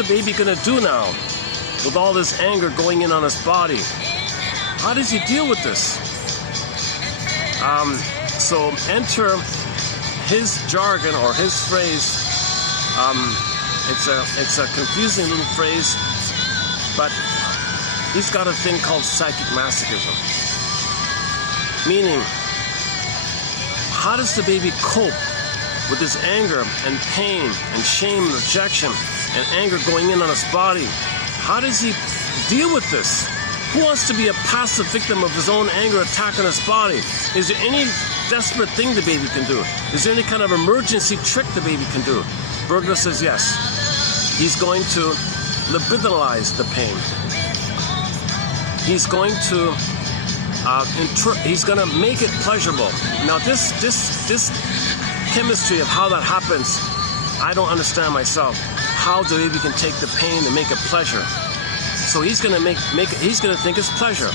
the baby gonna do now with all this anger going in on his body? How does he deal with this? So enter his jargon or his phrase. It's a confusing little phrase, but he's got a thing called psychic masochism. Meaning, how does the baby cope with his anger and pain and shame and rejection and anger going in on his body? How does he deal with this? Who wants to be a passive victim of his own anger attack on his body? Is there any desperate thing the baby can do? Is there any kind of emergency trick the baby can do? Bergler says yes. He's going to libidinalize the pain. He's going to he's going to make it pleasurable. Now this chemistry of how that happens, I don't understand myself. How the baby can take the pain and make it pleasure. So he's going to he's going to think it's pleasure.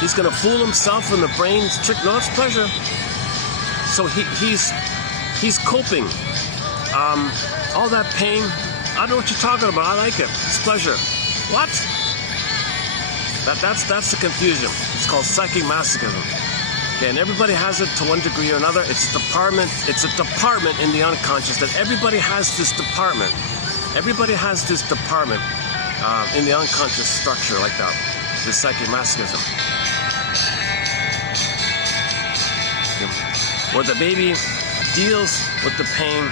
He's going to fool himself in the brain's trick. No, it's pleasure. So he's coping. All that pain, I don't know what you're talking about. I like it. It's pleasure. What? That's the confusion. It's called psychic masochism. Okay, and everybody has it to one degree or another. It's a department in the unconscious that everybody has this department. Everybody has this department in the unconscious structure like that. This psychic masochism. Okay. Where the baby deals with the pain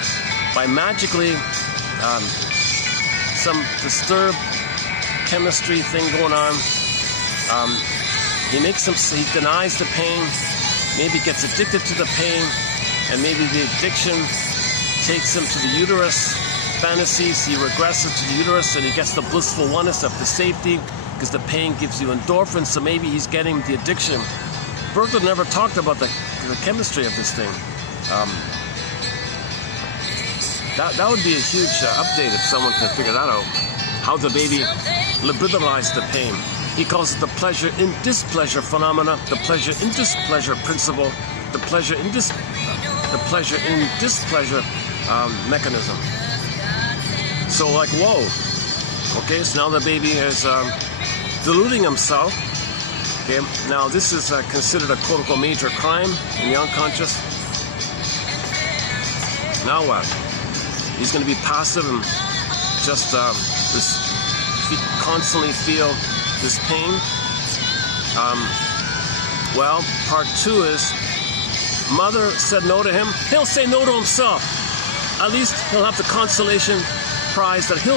by magically some disturbed chemistry thing going on. He denies the pain, maybe gets addicted to the pain, and maybe the addiction takes him to the uterus fantasies. He regresses to the uterus and he gets the blissful oneness of the safety because the pain gives you endorphins, so maybe he's getting the addiction. Bergler never talked about the chemistry of this thing. That would be a huge update if someone could figure that out. How the baby libidinalized the pain. He calls it the pleasure in displeasure phenomena, the pleasure in displeasure principle, the pleasure in displeasure mechanism. So like, whoa. Okay, so now the baby is deluding himself. Okay, now this is considered a quote-unquote major crime in the unconscious. Now what? He's going to be passive and just constantly feel this pain. Well, part 2 is mother said no to him. He'll say no to himself. At least he'll have the consolation prize that he'll